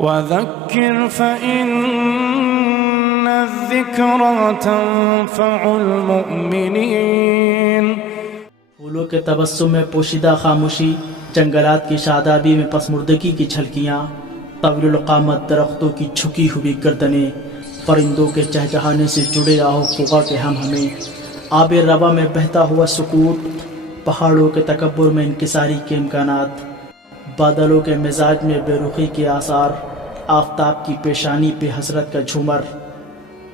وذكر فإن الذكرى تنفع المؤمنين۔ پھولوں کے تبسم میں پوشیدہ خاموشی، جنگلات کی شادابی میں پسمردگی کی جھلکیاں، طویل القامت درختوں کی جھکی ہوئی گردنیں، پرندوں کے چہچہانے سے جڑے آہو فغا کے ہم ہمیں، آب روا میں بہتا ہوا سکوت، پہاڑوں کے تکبر میں انکساری کے امکانات، بادلوں کے مزاج میں بے رخی کے آثار، آفتاب کی پیشانی پہ حسرت کا جھومر،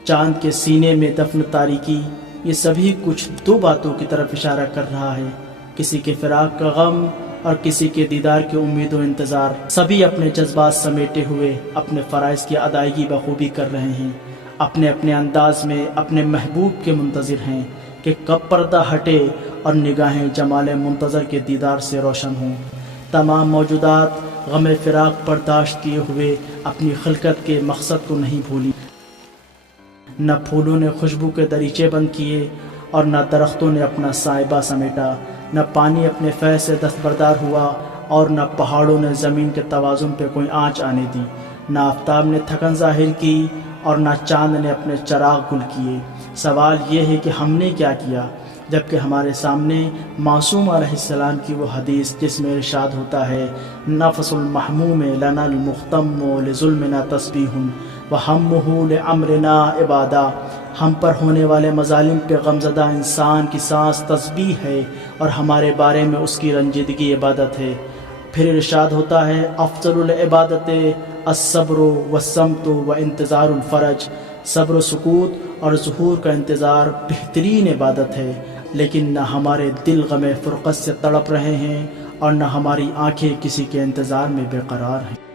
چاند کے سینے میں دفن تاریکی، یہ سبھی کچھ دو باتوں کی طرف اشارہ کر رہا ہے، کسی کے فراق کا غم اور کسی کے دیدار کی امید و انتظار۔ سبھی اپنے جذبات سمیٹے ہوئے اپنے فرائض کی ادائیگی بخوبی کر رہے ہیں، اپنے اپنے انداز میں اپنے محبوب کے منتظر ہیں کہ کب پردہ ہٹے اور نگاہیں جمال منتظر کے دیدار سے روشن ہوں۔ تمام موجودات غم فراق برداشت کیے ہوئے اپنی خلقت کے مقصد کو نہیں بھولی۔ نہ پھولوں نے خوشبو کے دریچے بند کیے اور نہ درختوں نے اپنا سائبہ سمیٹا، نہ پانی اپنے فیض سے دستبردار ہوا اور نہ پہاڑوں نے زمین کے توازن پہ کوئی آنچ آنے دی، نہ آفتاب نے تھکن ظاہر کی اور نہ چاند نے اپنے چراغ گل کیے۔ سوال یہ ہے کہ ہم نے کیا کیا، جبکہ ہمارے سامنے معصوم علیہ السلام کی وہ حدیث جس میں ارشاد ہوتا ہے نفس المحموم لنا المختم لظلمنا تسبیح وہمہ لامرنا عبادہ، ہم پر ہونے والے مظالم پہ غمزدہ انسان کی سانس تسبیح ہے اور ہمارے بارے میں اس کی رنجیدگی عبادت ہے۔ پھر ارشاد ہوتا ہے افضل العبادت الصبر والصمت وانتظار الفرج، صبر و سکوت اور ظہور کا انتظار بہترین عبادت ہے، لیکن نہ ہمارے دل غم فرقت سے تڑپ رہے ہیں اور نہ ہماری آنکھیں کسی کے انتظار میں بے قرار ہیں۔